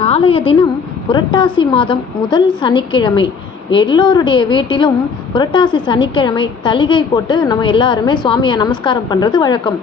நாளைய தினம் புரட்டாசி மாதம் முதல் சனிக்கிழமை. எல்லோருடைய வீட்டிலும் புரட்டாசி சனிக்கிழமை தலிகை போட்டு நம்ம எல்லாருமே சுவாமியை நமஸ்காரம் பண்ணுறது வழக்கம்.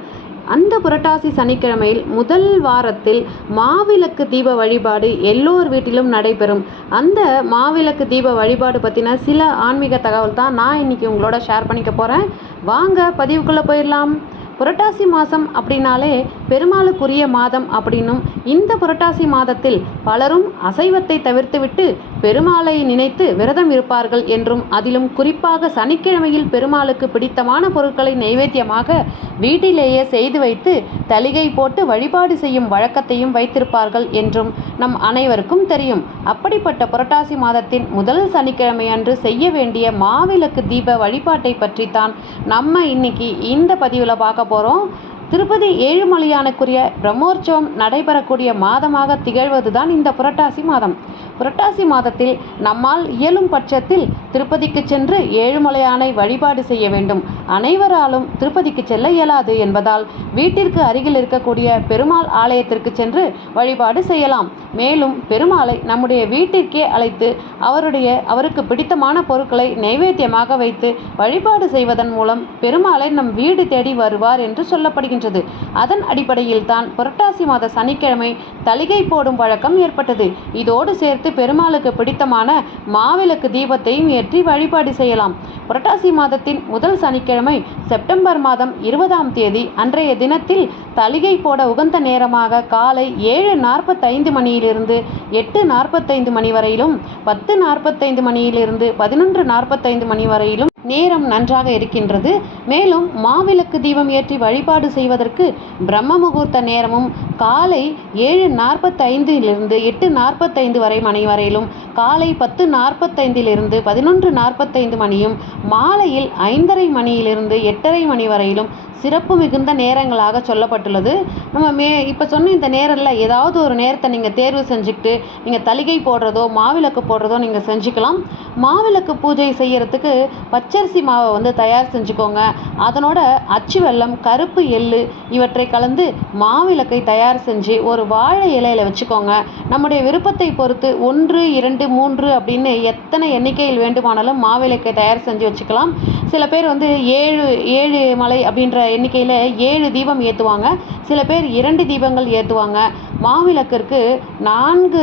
அந்த புரட்டாசி சனிக்கிழமையில் முதல் வாரத்தில் மாவிளக்கு தீப வழிபாடு எல்லோர் வீட்டிலும் நடைபெறும். அந்த மாவிளக்கு தீப வழிபாடு பற்றின சில ஆன்மீக தகவல் தான் நான் இன்னைக்கு உங்களோட ஷேர் பண்ணிக்க போகிறேன் வாங்க பதிவுக்குள்ளே போயிடலாம். புரட்டாசி மாதம் அப்படின்னாலே பெருமாளுக்குரிய மாதம் அப்படின்னும் இந்த புரட்டாசி மாதத்தில் பலரும் அசைவத்தை தவிர்த்துவிட்டு பெருமாளை நினைத்து விரதம் இருப்பார்கள் என்றும் அதிலும் குறிப்பாக சனிக்கிழமையில் பெருமாளுக்கு பிடித்தமான பொருட்களை நைவேத்தியமாக வீட்டிலேயே செய்து வைத்து தளிகை போட்டு வழிபாடு செய்யும் வழக்கத்தையும் வைத்திருப்பார்கள் என்றும் நம் அனைவருக்கும் தெரியும். அப்படிப்பட்ட புரட்டாசி மாதத்தின் முதல் சனிக்கிழமையன்று செய்ய வேண்டிய மாவிளக்கு தீப வழிபாட்டை பற்றித்தான் நம்ம இன்னைக்கு இந்த பதிவில் பார்க்க போகிறோம் திருப்பதி ஏழுமலையானுக்குரிய பிரம்மோற்சவம் நடைபெறக்கூடிய மாதமாக திகழ்வது தான் இந்த புரட்டாசி மாதம். புரட்டாசி மாதத்தில் நம்மால் இயலும் பட்சத்தில் திருப்பதிக்கு சென்று ஏழுமலையானை வழிபாடு செய்ய வேண்டும். அனைவராலும் திருப்பதிக்கு செல்ல இயலாது என்பதால் வீட்டிற்கு அருகில் இருக்கக்கூடிய பெருமாள் ஆலயத்திற்கு சென்று வழிபாடு செய்யலாம். மேலும் பெருமாளை நம்முடைய வீட்டிற்கே அழைத்து அவருடைய அவருக்கு பிடித்தமான பொருட்களை நைவேத்தியமாக வைத்து வழிபாடு செய்வதன் மூலம் பெருமாளை நம் வீடு தேடி வருவார் என்று சொல்லப்படுகின்றது. அதன் அடிப்படையில் தான் புரட்டாசி மாத சனிக்கிழமை தளிகை போடும் வழக்கம் ஏற்பட்டது. இதோடு சேர்த்து பெருமாளுக்கு பிடித்தமான மாவிளக்கு தீபத்தையும் ஏற்றி வழிபாடு செய்யலாம். புரட்டாசி மாதத்தின் முதல் சனிக்கிழமை செப்டம்பர் மாதம் இருபதாம் தேதி அன்றைய தினத்தில் தளிகை போட உகந்த நேரமாக காலை ஏழு நாற்பத்தைந்து மணியிலிருந்து எட்டு நாற்பத்தைந்து மணி வரையிலும் பத்து நாற்பத்தைந்து மணியிலிருந்து பதினொன்று நாற்பத்தைந்து மணி வரையிலும் நேரம் நன்றாக இருக்கின்றது. மேலும் மாவிளக்கு தீபம் ஏற்றி வழிபாடு செய்வதற்கு பிரம்ம முகூர்த்த நேரமும் காலை ஏழு நாற்பத்தைந்திலிருந்து எட்டு நாற்பத்தைந்து வரை மணி வரையிலும் காலை பத்து நாற்பத்தைந்திலிருந்து பதினொன்று நாற்பத்தைந்து மணியும் மாலையில் ஐந்தரை மணியிலிருந்து எட்டரை மணி வரையிலும் சிறப்பு மிகுந்த நேரங்களாக சொல்லப்பட்டுள்ளது. நம்ம மே இப்போ சொன்ன இந்த நேரத்தில் ஏதாவது ஒரு நேரத்தை நீங்கள் தேர்வு செஞ்சுக்கிட்டு நீங்கள் தலிகை போடுறதோ மாவிளக்கு போடுறதோ நீங்கள் செஞ்சுக்கலாம். மாவிளக்கு பூஜை செய்யறதுக்கு பச்சரிசி மாவை வந்து தயார் செஞ்சுக்கோங்க. அதனோட அச்சு வெள்ளம் கருப்பு எள்ளு இவற்றை கலந்து மாவிளக்கை தயார் செஞ்சு ஒரு வாழை இலையில வச்சுக்கோங்க. நம்முடைய விருப்பத்தை பொறுத்து ஒன்று இரண்டு மூன்று அப்படின்னு எத்தனை எண்ணிக்கையில் வேண்டுமானாலும் மாவிளக்கை தயார் செஞ்சு வச்சுக்கலாம். சில பேர் வந்து ஏழு ஏழு மலை அப்படின்ற எண்ணிக்கையில் ஏழு தீபம் ஏற்றுவாங்க சில பேர் இரண்டு தீபங்கள் ஏற்றுவாங்க மாவிளக்கிற்கு நான்கு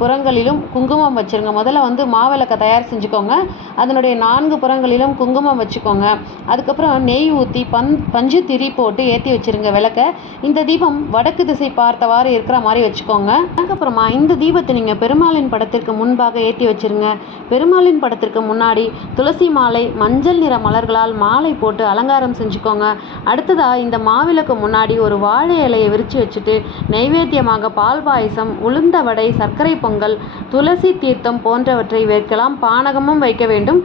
புறங்களிலும் குங்குமம் வச்சுருங்க. முதல்ல வந்து மாவிளக்கை தயார் செஞ்சுக்கோங்க. அதனுடைய நான்கு புறங்களிலும் குங்குமம் வச்சுக்கோங்க. அதுக்கப்புறம் நெய் ஊற்றி பன் பஞ்சு திரி போட்டு ஏற்றி வச்சுருங்க விளக்க. இந்த தீபம் வடக்கு திசை பார்த்தவாறு இருக்கிற மாதிரி வச்சுக்கோங்க. அதுக்கப்புறமா இந்த தீபத்தை நீங்கள் பெருமாளின் படத்திற்கு முன்பாக ஏற்றி வச்சுருங்க. பெருமாளின் படத்திற்கு முன்னாடி துளசி மாலை மஞ்சள் நிற மலர்களால் மாலை போட்டு அலங்காரம் செஞ்சுக்கோங்க. அடுத்ததாக இந்த மாவிளக்கு முன்னாடி ஒரு வாழை இலையை விரித்து வச்சுட்டு நைவேத்தியமாக பால் பாயசம் உளுந்த வடை சர்க்கரை பொங்கல் துளசி தீர்த்தம் போன்றவற்றை வைக்கலாம் பானகமும் வைக்க வேண்டும்.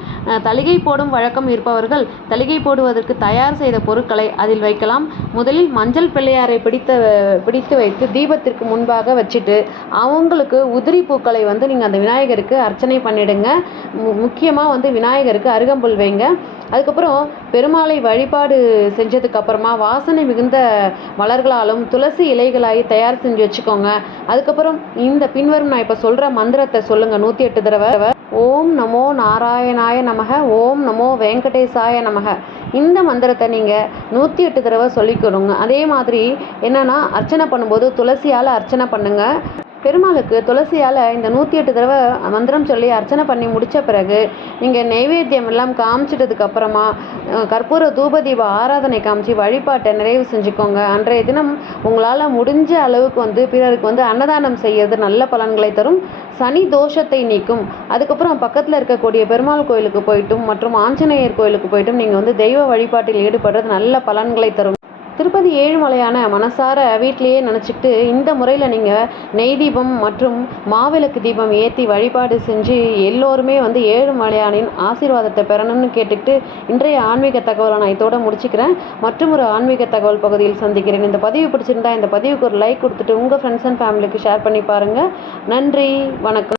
தலிகை போடும் வழக்கம் இருப்பவர்கள் தளிகை போடுவதற்கு தயார் செய்த பொருட்களை அதில் வைக்கலாம். முதலில் மஞ்சள் பிள்ளையாரை பிடித்த பிடித்து வைத்து தீபத்திற்கு முன்பாக வச்சுட்டு அவங்களுக்கு உதிரி பூக்களை வந்து நீங்கள் அந்த விநாயகருக்கு அர்ச்சனை பண்ணிடுங்க. முக்கியமாக வந்து விநாயகருக்கு அருகம்புல் வைங்க. அதுக்கப்புறம் பெருமாளை வழிபாடு செஞ்சதுக்கு அப்புறமா வாசனை மிகுந்த மலர்களாலும் துளசி இலைகளாகி தயார் செஞ்சு வச்சுக்கோங்க. அதுக்கப்புறம் இந்த பின்வரும் நான் இப்போ சொல்கிற மந்திரத்தை சொல்லுங்கள் நூற்றி எட்டு தடவை. ஓம் நமோ நாராயணாய நமக ஓம் நமோ வெங்கடேசாய நமக. இந்த மந்திரத்தை நீங்கள் நூற்றி எட்டு தடவை சொல்லிக்கணுங்க அதே மாதிரி என்னென்னா அர்ச்சனை பண்ணும்போது துளசியால் அர்ச்சனை பண்ணுங்கள் பெருமாளுக்கு துளசியால் இந்த நூற்றி எட்டு தடவை மந்திரம் சொல்லி அர்ச்சனை பண்ணி முடித்த பிறகு நீங்கள் நைவேத்தியம் எல்லாம் காமிச்சிட்டதுக்கு அப்புறமா கற்பூர தூபதீப ஆராதனை காமிச்சு வழிபாட்டை நிறைவு செஞ்சுக்கோங்க. அன்றைய தினம் உங்களால் முடிஞ்ச அளவுக்கு வந்து பிறருக்கு வந்து அன்னதானம் செய்யறது நல்ல பலன்களை தரும். சனி தோஷத்தை நீக்கும். அதுக்கப்புறம் பக்கத்தில் இருக்கக்கூடிய பெருமாள் கோயிலுக்கு போயிட்டும் மற்றும் ஆஞ்சநேயர் கோயிலுக்கு போயிட்டும் நீங்கள் வந்து தெய்வ வழிபாட்டில் ஈடுபடுறது நல்ல பலன்களை தரும். திருப்பதி ஏழுமலையான மனசார வீட்டிலேயே நினச்சிக்கிட்டு இந்த முறையில் நீங்கள் நெய் தீபம் மற்றும் மாவிளக்கு தீபம் ஏற்றி வழிபாடு செஞ்சு எல்லோருமே வந்து ஏழுமலையானின் ஆசீர்வாதத்தை பெறணும்னு கேட்டுக்கிட்டு இன்றைய ஆன்மீக தகவலை நான் இதோட முடிச்சுக்கிறேன். மற்றும் ஒரு ஆன்மீக தகவல் பகுதியில் சந்திக்கிறேன். இந்த பதிவு பிடிச்சிருந்தா இந்த பதிவுக்கு ஒரு லைக் கொடுத்துட்டு உங்கள் ஃப்ரெண்ட்ஸ் அண்ட் ஃபேமிலிக்கு ஷேர் பண்ணி பாருங்கள் நன்றி வணக்கம்.